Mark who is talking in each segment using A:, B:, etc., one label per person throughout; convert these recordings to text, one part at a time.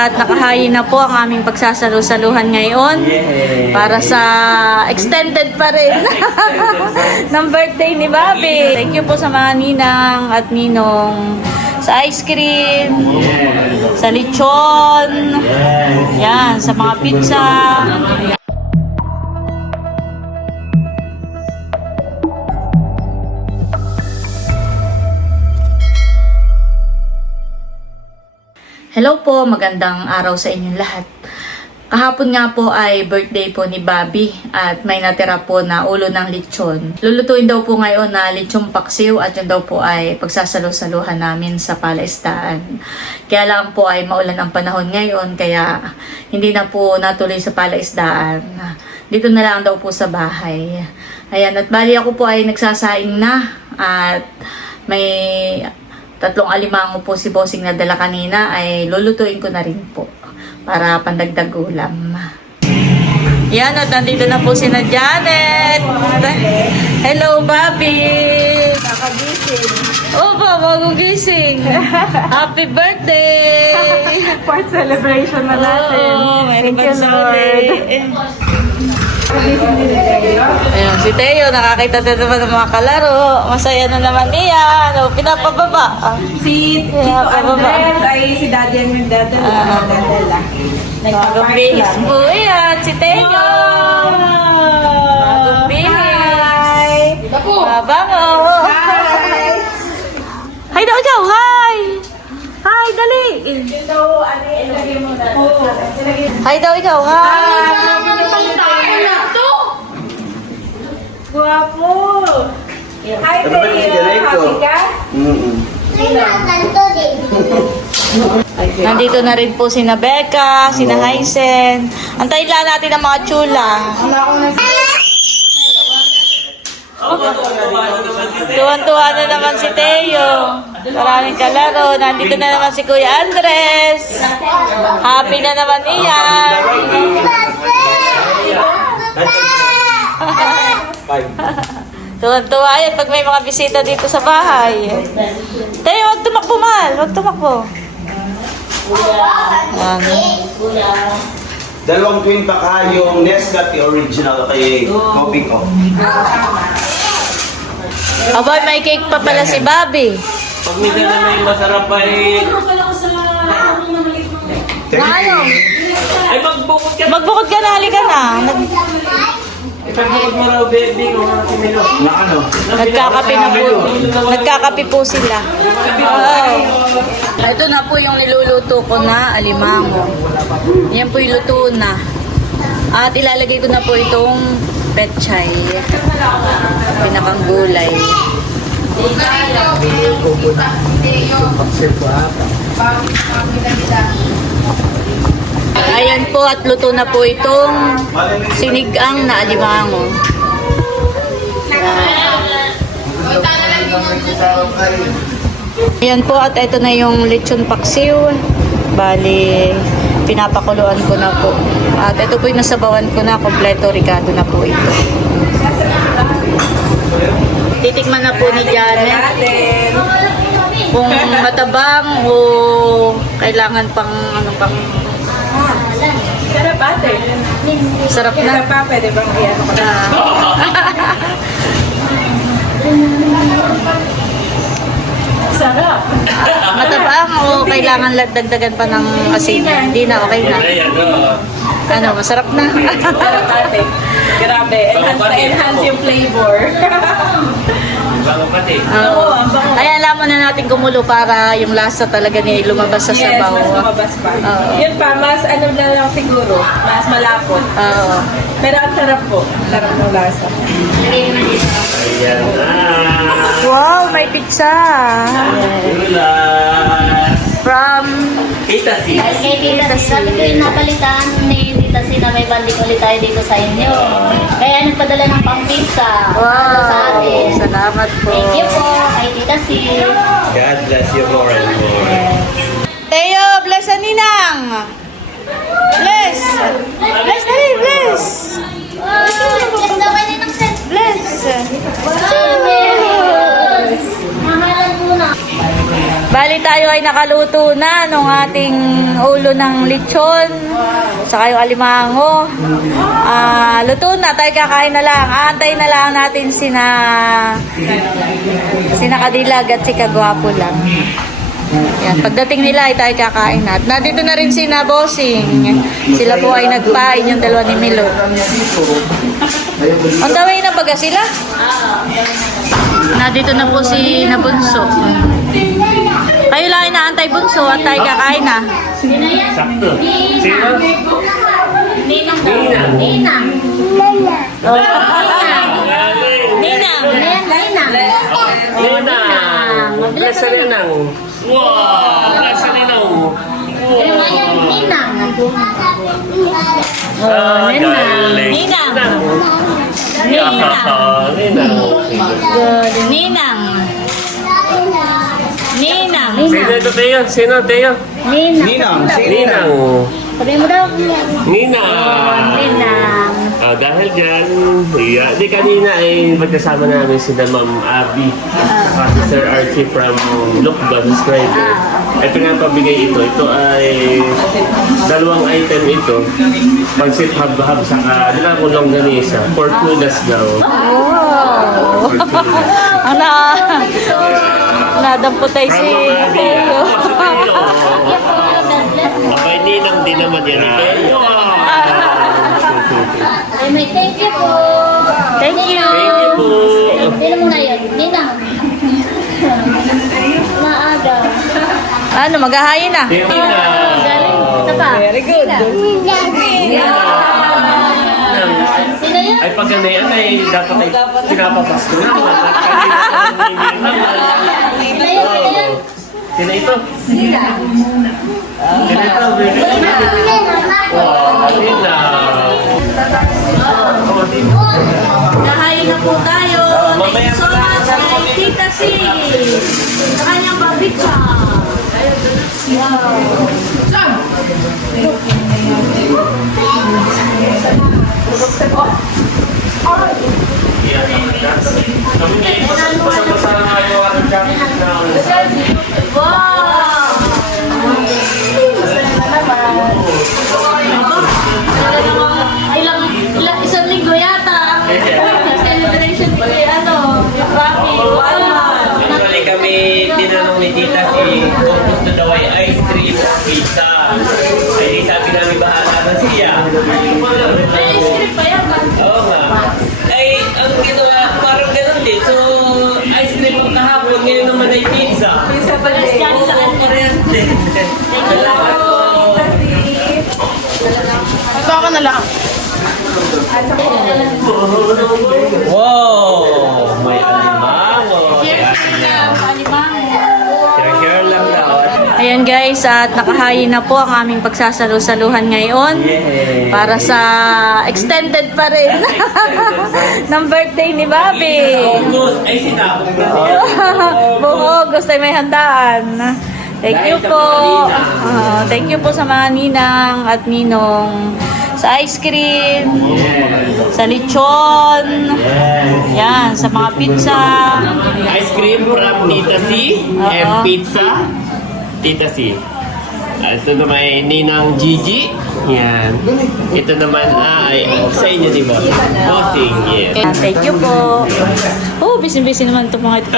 A: At nakahayi na po ang aming pagsasalo-saluhan ngayon para sa extended pa rin. Ng birthday ni Bobby. Thank you po sa mga ninang at ninong. Sa ice cream, sa lechon, yan, sa mga pizza. Hello po, magandang araw sa inyong lahat. Kahapon nga po ay birthday po ni Bobby at may natira po na ulo ng lechon. Lulutuin daw po ngayon na lechong paksiw at yun daw po ay pagsasalo-saluhan namin sa palaistaan. Kaya lang po ay maulan ang panahon ngayon kaya hindi na po natuloy sa palaisdaan. Dito na lang daw po sa bahay. Ayan, at bali ako po ay nagsasaing na at may tatlong alimango po si Bossing na dala kanina ay lulutuin ko na rin po para pandagdag ulam. Yan at nandito na po si na Janet. Hello, Bobby. Kakagising. Opo, magugising. Happy birthday.
B: Part celebration na natin.
A: Oo, meron
B: you,
A: sa
B: Lord.
A: Ayan, si Teo, nakakita na naman ng mga kalaro. Masaya na naman niya. Ano, pinapababa.
B: Si Tito. Andres ay si Daddy ang nagdadala.
A: Ah.
B: Nagdadala.
A: Magubihis po yan, si Teo. Magubihis.
B: Hi!
A: Mabango.
B: Hi!
A: Hi daw ikaw, hi. Hi, dali.
B: Ano.
A: Hi daw ikaw, hi.
B: Guwapo! Hi,
C: Ano
B: Teo!
C: sigareto?
B: Happy ka?
C: Mm-mm.
A: Nandito na rin po si Becca, si Hysen. Antayin lang natin ang mga chula. Tuwan-tuwa na naman si Teo. Maraming kalaro. Nandito na naman si Kuya Andres. Happy na naman iyan. Tuwan-tuwa yan pag may mga bisita dito sa bahay. Teo, wag tumakbo, mahal. Wag tumakbo. Yan.
C: Dalawang twin pack ha, yung Nescafe original kay Kopi ko.
A: Aba, may cake pa pala si Bobby.
D: Pag may dala na yung masarap ay...
A: Ano?
D: Ay, magbukod ka!
A: Magbukod ka na, halika na. Nag-
D: Ipagbukod mo raw, baby, kung ano.
C: Na ano?
A: nagkakape na po. Nagkakape po sila. Oh. Ito na po yung niluluto ko na alimango. Yan po yung luto na. At ilalagay ko na po itong petchay. Pinakang gulay. Ayan po at luto na po itong sinigang na alimango. Ayan po at ito na yung lechon paksiw. Bali, pinapakuluan ko na po. At ito po yung nasabawan ko na, kompleto ricado na po ito. Titikman na po ni Janet kung matabang o kailangan pang ano pang
B: Sarap ate.
A: sarap na.
B: pa, pwede bang i-ano ko na? Sarap.
A: Matabang o kailangan la- dagdagan pa ng asin? Hindi na, okay na.
D: Ano.
A: Ano, masarap na.
B: Sarap ate. Grabe. Enhance na enhance yung flavor.
D: Bago pati.
A: Oo. Kaya alam mo na natin kumulo para yung lasa talaga ni lumabas sa
B: yes,
A: sabaw.
B: mas lumabas pa.
A: Oo.
B: Yun pa, mas ano na lang siguro. Mas malapot.
A: Oo.
B: Pero ang sarap po. Sarap ng lasa.
D: Ayan na.
A: Wow, may pizza.
D: Ulas.
A: From
D: Kita si.
E: Kay Tita Si, sabi ko yung napalitan ni Tita Si na may banding ulit tayo dito sa inyo. Kaya nagpadala ng pang pizza para sa
A: Wow.
E: atin.
A: Salamat po.
E: Thank you po kay Tita Si.
D: God bless you more and more.
A: Teo, bless ang ninang. Bless. Bless na rin, bless.
E: Ng set.
A: Bless. Tayo ay nakaluto na nung ating ulo ng lechon. Saka yung alimango. Ah, luto na, tayo kakain na lang. Aantay na lang natin sina sina Kadilag at si Kagwapo lang. Yan, pagdating nila ay tayo kakain na. At nandito na rin si Bossing. Sila po ay nagpain yung dalawa ni Milo. On the way na baga sila? Nandito na po si Nabunso. Kayo lang ay naantay bunso at tayo kakain na.
F: Sakto. Sino?
E: Ninang daw. Ninang.
A: Oh.
F: Galing.
A: Ninang!
E: Ayan, Ninang.
F: Ninang.
E: Mabilis
F: Nasa
E: na Ninang.
F: Ninang. Wow! Ninang. Oh,
A: Ninang. Ninang.
F: Ninang. Ninang.
A: Ninang!
F: Sino ito, Teo? Sino, Teo?
E: Ninang.
G: Ninang,
F: Ninang.
E: Sabi mo daw.
F: Ninang.
E: Ninang.
F: Ah, dahil dyan, yeah, di kanina ay magkasama namin si Ma'am Abby at si Sir Archie from Lookba subscriber. Ay pinapabigay ito. Ito ay dalawang item ito. Pansit hab-hab saka dinakong longganisa. Fortunas daw.
A: Oh! Ang na... Nadamputay si. Teo.
F: Abay, ninang din naman yan. Teo.
E: Ay, may thank you po.
A: Thank you!
F: Thank you po.
E: Sino mo na yun? Ninang. Maaga.
A: Ano, maghahayin na?
F: Ninang.
E: Galing. Isa pa.
B: Very good.
E: Sino yun?
F: Ay pag ganayan ay dapat ay pa naman naman.
E: Sino? Sino yun?
F: Sino ito? Ito? Wow, Nina.
A: Kahain na po tayo. Thank you so much kay Tita C. Sa kanyang pabitsa.
F: Basta-basta na na
B: lang.
C: Wow! May alimango.
A: Ayan guys, at nakahayin na po ang aming pagsasalu-saluhan ngayon
C: Yay!
A: para sa extended pa rin ng birthday ni Bobby.
C: Ay sinabog na.
A: Buong August ay may handaan. Thank you po. Ah, thank you po sa mga ninang at ninong sa ice cream, sa lechon, yan, sa mga pizza.
C: Ice cream from Tita C and pizza Tita C. At ito naman ay Ninang Gigi. Yan. Ito naman ay sa inyo, di ba? Bossing, yes.
A: Thank you po. Oh, busy-busy naman ito mga ito.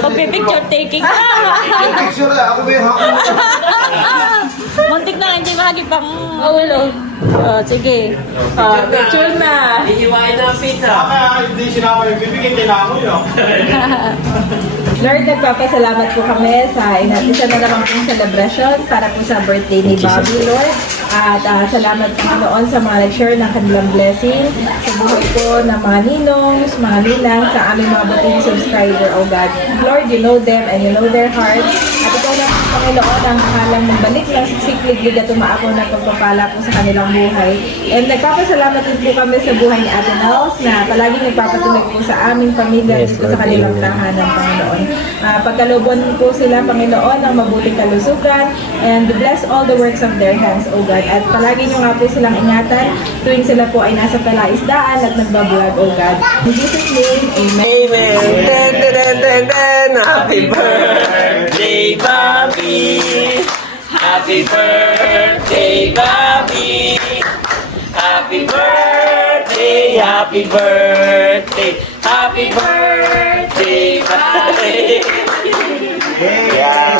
A: Pagpipicture taking.
G: Picture na, ako ba yung
A: Muntik na, hindi mahagi pang ulo. Oh, sige.
B: Oh, picture na.
C: Iiwain na ang pizza.
G: Hindi sinama yung bibigyan din ako yun.
B: Lord, nagpapasalamat po kami sa ina- isa na naman pong celebration para po sa birthday ni Bobby, Lord. At ah, salamat Panginoon sa mga nag-share ng kanilang blessing sa buhay po ng mga ninongs, mga ninang, sa aming mga buting subscriber, oh God. Lord, you know them and you know their hearts. At Panginoon ang halang ng balik ng siklig at tumaako ng pagpapala po sa kanilang buhay. And nagpapasalamat din po kami sa buhay ni Ate Nels na palaging nagpapatuloy po sa aming pamilya dito sa kanilang tahanan, Panginoon. Uh, pagkalubon po sila, Panginoon, ng mabuting kalusugan and bless all the works of their hands, O God. At palagi nyo nga po silang ingatan tuwing sila po ay nasa palaisdaan at nagbablog, O God. In Jesus' name, Amen.
C: Amen. Ten. Happy birthday
F: Happy birthday, Bobby! Happy birthday, happy birthday, happy birthday, Bobby!
C: Yeah.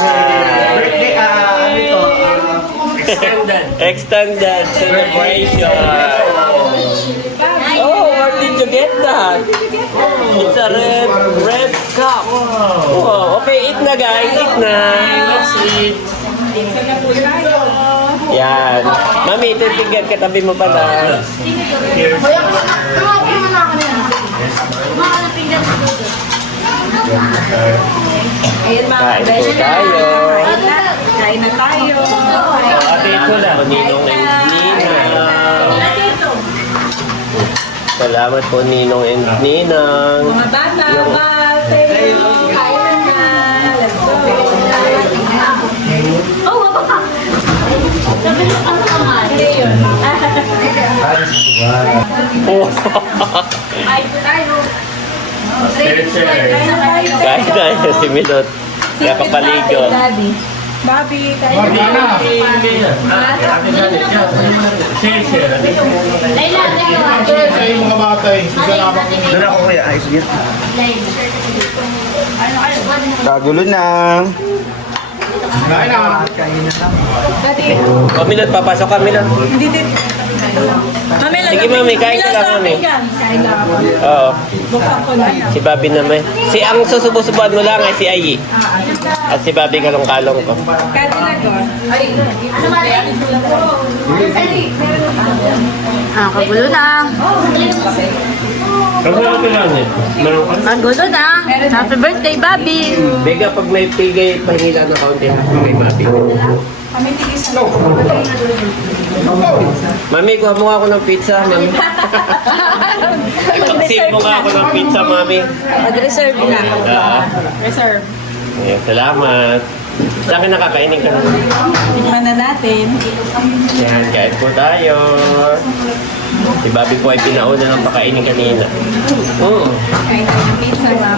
C: Birthday, ah, ito?
F: Extended. Extended celebration. Oh, where did you get that? It's a red, red cup. Oh, okay, eat na guys, eat na. Let's eat. Yan. Mami, titigan katabi mo pala.
B: Ayun mga
F: Kain po tayo.
B: Kain na. Kain na tayo.
F: Ate, ito na. Ninong and Ninang. Salamat po, Ninong and Ninang.
B: Mga bata. Thank you. Kain na. Let's go.
E: Sabi ko, ano ka man?
F: Oh. Kahit tayo si Milot. Nakapaligo.
B: Daddy. Bobby, na.
E: Layla, Layla.
H: Ay, mga batay.
C: Doon ako kuya, ayos niya.
E: Layla.
C: Kagulo na.
H: Kain na.
F: O, Milot, papasok ka, Milot.
B: hindi din. Mami,
F: Sige, mami, kain ka lang, mami.
B: Kain lang ako.
F: Oo.
B: Buksan ko na.
F: Si Bobby naman. Si ang susubo-subuan mo lang ay si Ayi. At si Bobby kalong-kalong ko.
B: Kain na ko.
E: Ano ba rin?
A: Ah, kagulo na. Kagulo na. Happy birthday, Bobby.
F: Bega, pag may pigay, pahingila ng kaunti kay Bobby. Mami, kuha mo nga ako ng pizza, mami. Ipag-save mo nga ako ng pizza, mami.
B: Mag-reserve na.
F: Ah,
B: Reserve.
F: ayan, salamat. Sa akin nakakainin ka na.
B: Tikman na natin.
F: Yan, kain po tayo. Si Bobby po ay pinauna ng pakainin kanina.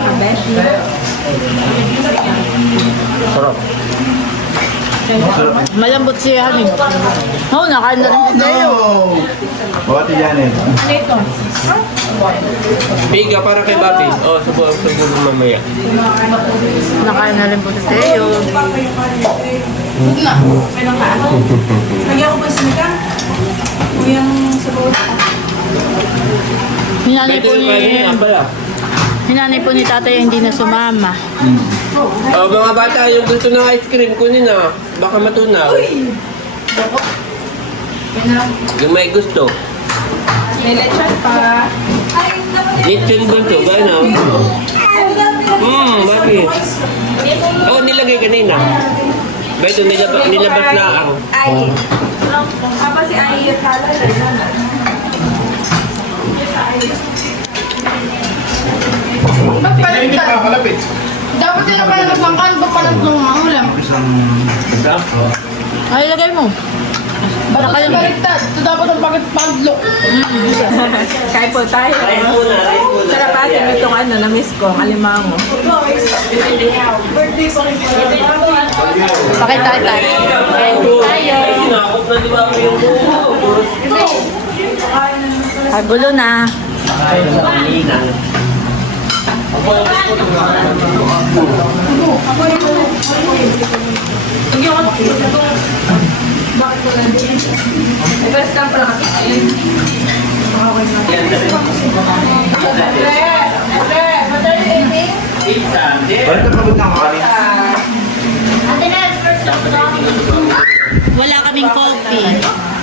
B: Kabeshi.
F: sarap.
A: Malambot siya, honey. Oo, nakain na rin si Deo.
C: Eh.
B: Ano ito?
F: Biga para kay Bobby. Oh, subo, subo mo mamaya.
A: Nakain na rin po si Deo.
B: Lagyan ko ba sinigang? Yung sabon.
A: Hinanay po ni, hinanay po ni tatay hindi na sumama.
F: Oh, mga bata, yung gusto ng ice cream, kunin na. Baka matunaw. Yung may gusto.
B: May lechon pa.
F: Lechon bunso, gano'n. Hmm, bakit? Oh, nilagay kanina. Ba ito, nilabas, nilabas na ang.
B: Ay. Apa si Ay yung kala na
H: Ay, hindi pa kalapit.
I: Dapat sila pala nagpangkan pa pala ng mga ulam.
A: Ay, lagay mo.
I: Ba't ito baliktad? Ito dapat ang pagkat paglo.
B: Kain po tayo. Sarap atin itong ano, na-miss ko, alimango.
A: Pakit tayo tayo.
F: Tayo. Sinakop na di ba yung buho?
A: Kagulo na.
F: Kanina.
B: Best lang pala kasi.
F: Pizza.
C: Bakit ka pagod ng kakanin?
E: Ate first all.
A: Wala kaming coffee.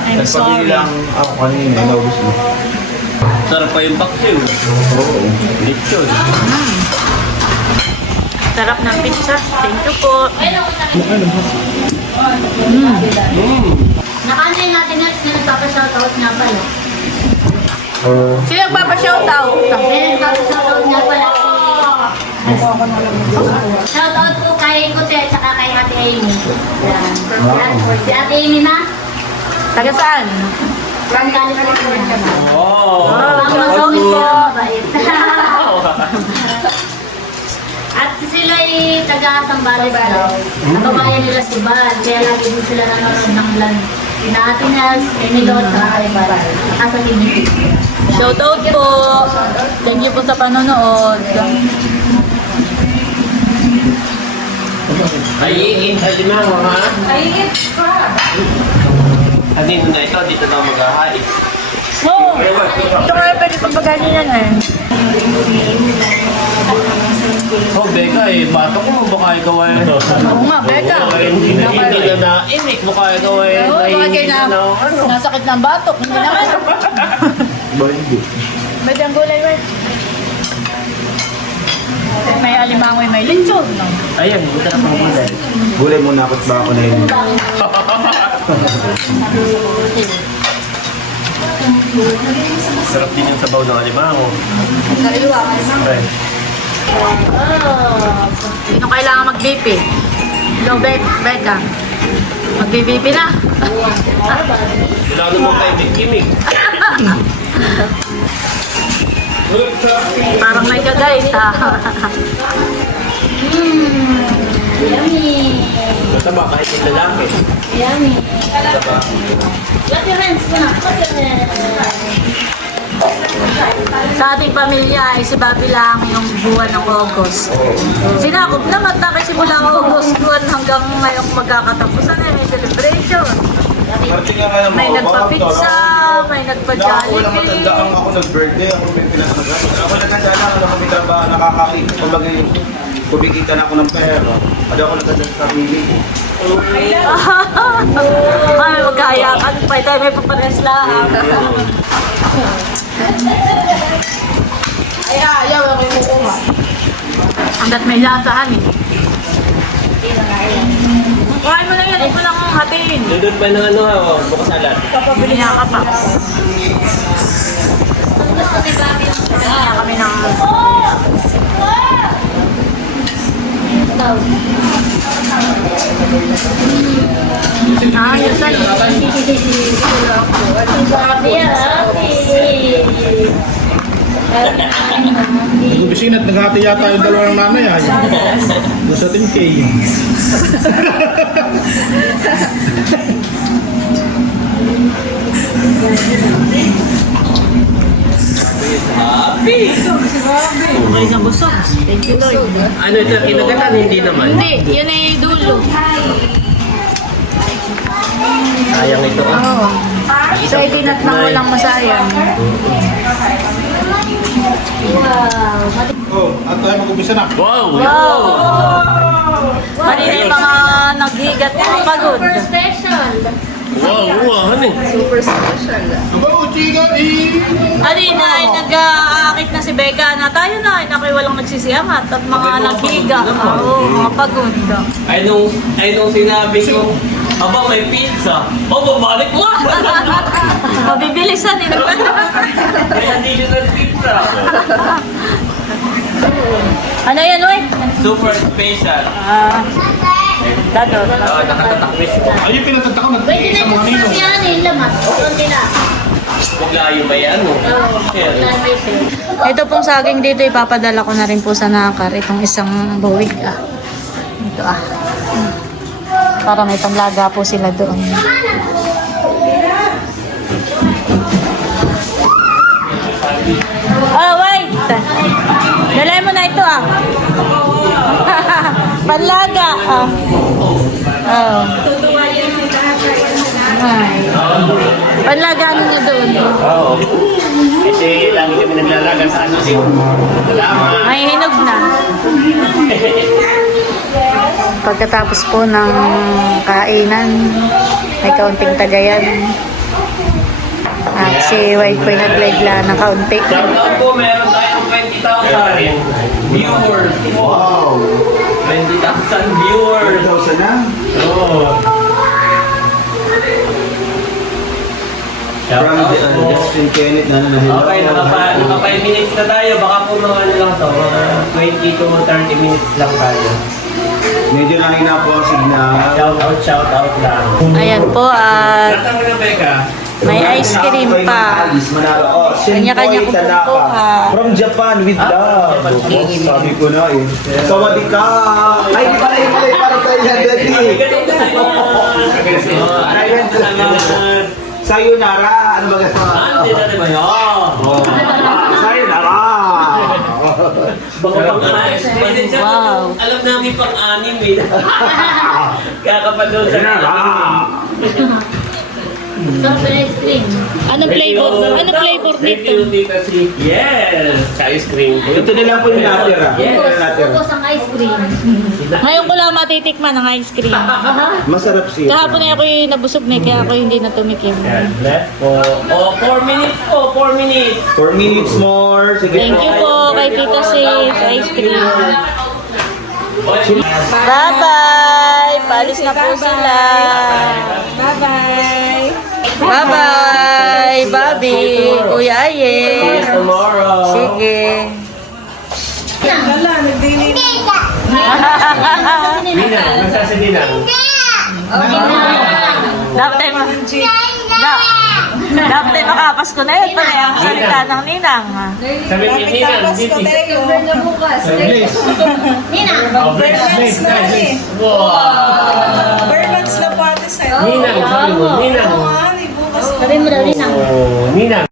A: I'm
C: Nagpabili
A: sorry.
C: lang ako kanina, naubos mo.
F: Sarap pa yung paksiw.
C: Oo.
F: Lechon.
A: Sarap ng pizza. Thank you po.
E: Nakaano yung natin Nels na nagpapashoutout nga pala.
A: Sino nagpapa-shoutout?
E: May nagpapashoutout nga pala. Shoutout po kay Kute at saka kay Ate Amy. Yan. Si Ate Amy na,
A: Taga saan?
E: from California.
F: Oh.
E: Ang masawin po, mabait. At sila ay taga Sambales daw. Kabayan nila si Bal. Kaya lagi din sila nanonood ng vlog. Ina Ate Nels, Enilo, at kay Bal. Asa TV.
A: Shoutout po. Thank you po sa panonood.
F: Ay, alimango ha? Ay, Ano na ito? Dito daw mag-ahait.
A: Oo. Ito kaya pwede pagpaganin yan eh.
F: Oh, Becca eh. Bato ko mo baka ikaw ay...
A: Oo nga, Becca.
F: Hindi na hindi na naimik. Baka ikaw ay...
A: Oo,
F: nahihindi
A: na,
F: na ano.
A: nasakit ng batok. Hindi naman. Ba't yung gulay, wait? May alimangoy, may lechon. No?
F: Ayan, buta na pang gulay.
C: Gulay muna ako ba ako na yun.
F: Sarap din yung sabaw ng alimango. Ay.
A: Sino kailangan mag-BP? Ikaw, Be Becca. Mag-BP na.
F: Kailangan mo tayo tikimik.
A: Parang may kagayt ha.
E: Yummy!
F: Basta ba kahit yung lalaki.
E: Yummy! Clap your hands. Clap your hands.
A: Sa ating pamilya ay si Bobby lang yung buwan ng August. Sinakop naman na kasi mula August 1 hanggang ngayong magkakatapusan eh, may celebration. May nagpa-pizza, may
C: Ako lang
A: nagpa-jollibee.
C: ako nag-birthday, ako may pinakanagat. Ako naganda lang, ako may trabaho, nakakain. Kumbaga yung kumikita na ako ng pera. Hindi ako naganda sa sarili.
A: Ay, magkahayakan pa tayo may papares lang.
I: Ay, ayaw ako yung kukuha.
A: Hanggat may lasahan eh. Kuhain mo na yan, ito lang ang hatiin.
F: Dudot pa ng ano ha, oh, bukas alat.
A: Papabili niya ka pa.
E: Gusto ni Bobby yung
A: kami ng... Sa'yo.
E: Bobby, happy!
H: Nag-opisina at naghati yata yung dalawang nanay ay. Doon sa 10K.
A: Okay na busog. Thank you, Lord.
F: Ano ito, kinagatan? Hindi naman.
A: Hindi, yun ay dulo.
F: Sayang ito ah.
A: Oo. So, ibinat na walang masayang.
H: Oh, at tayo mag-umpisa na.
F: Wow!
A: Wow! Kanina yung mga naghigat ng pagod.
E: Super special!
F: Wow, wow, ano eh?
H: Aba, eh.
A: Kanina ay nag-aakit na si Becca na tayo na, ay nakoy walang nagsisiyangat at mga naghiga. Oo, mga pagod.
F: Ay nung, ay nung sinabi ko, aba may pizza. Oh, babalik mo!
A: Mabibilisan eh.
F: May additional pizza.
A: ano yan, wait?
F: Super special.
A: Ah, dadot.
F: Oh, nakatatakmis ko.
H: Ay, yung pinatatak ko,
E: Pwede
H: nag-iisa
E: na
H: mga
E: yung
H: nino.
E: yan eh, lamas. Konti na.
F: Huwag layo ba yan? Oh.
E: Oo,
F: Yan.
A: Ito pong saging dito, ipapadala ko na rin po sa nakar. Itong isang buwig ah. Ito ah. Para may panlaga po sila doon. Oh, wait! Dalay mo na ito ah. panlaga ah. Oh. Ah. Panlaga ano na doon?
F: Oo. Kasi lagi kami naglalaga sa ano din. Salamat.
A: May hinog na. Pagkatapos po ng kainan, may kaunting tagayan. At si White ay naglegla ng kaunti.
F: Shout out po, meron tayong 20,000 viewers.
C: Wow!
F: 20,000 viewers.
C: 1,000 na?
F: Oo. Shout
C: From
F: out
C: the, uh,
F: po.
C: Justin Kenneth na ano na
F: Okay, nakapa, nakapa minutes na tayo. Baka po mga ano lang to, mga 20 to 30 minutes lang tayo.
C: Medyo nahina po ang signal.
F: Shout out, shout out lang.
A: Ayan po at
F: Nasaan ka na, Becca?
A: May ice cream pa.
C: Oh,
A: Kanya-kanya
C: Shinpoi Tanaka.
A: kumukuha.
C: From Japan with love. Oh, sabi ko na eh. Sawadee ka. Ay, di pala yung pala yung parang tayo na dali. Sayonara. Ano ba gano'n? Sayonara.
A: Wow.
F: Alam namin pang anim eh. Kakapanood sa
C: Sayonara.
E: Sarap na ice cream.
A: Ano flavor? Ano flavor nito?
F: Yes! Sa ice cream.
C: Ito na lang po yung natira. Na
E: Ubos, ang ice cream.
A: Ngayon ko lang matitikman ng ice cream.
C: Masarap siya.
A: Kahapon ay ako yung nabusog na, kaya ako hindi na tumikim.
F: Yan, left po. Oh, 4 minutes po, 4 minutes.
C: 4 minutes more. Sige
A: Thank
C: po.
A: you po kay Tita Sis, ice cream. Bye-bye! Palis na po sila.
B: Bye-bye!
A: Bye-bye! Bobby! Kuya Aye!
F: Tomorrow.
A: Sige.
B: Wala, nagdilim.
F: Ninang, nasa si Ninang.
A: Dapat mo. Da- Dapat makapasko na yun. Pare ang salita ng ninang.
F: Sabi ni Ninang, dito.
H: Please.
E: Nina,
F: Oh, bless.
H: Please, please.
F: Wow.
B: Bermans na po ate sa'yo.
F: Ninang, sabi mo, Ninang.
E: Sabi mo daw, Nina.
F: Oh, Ninang.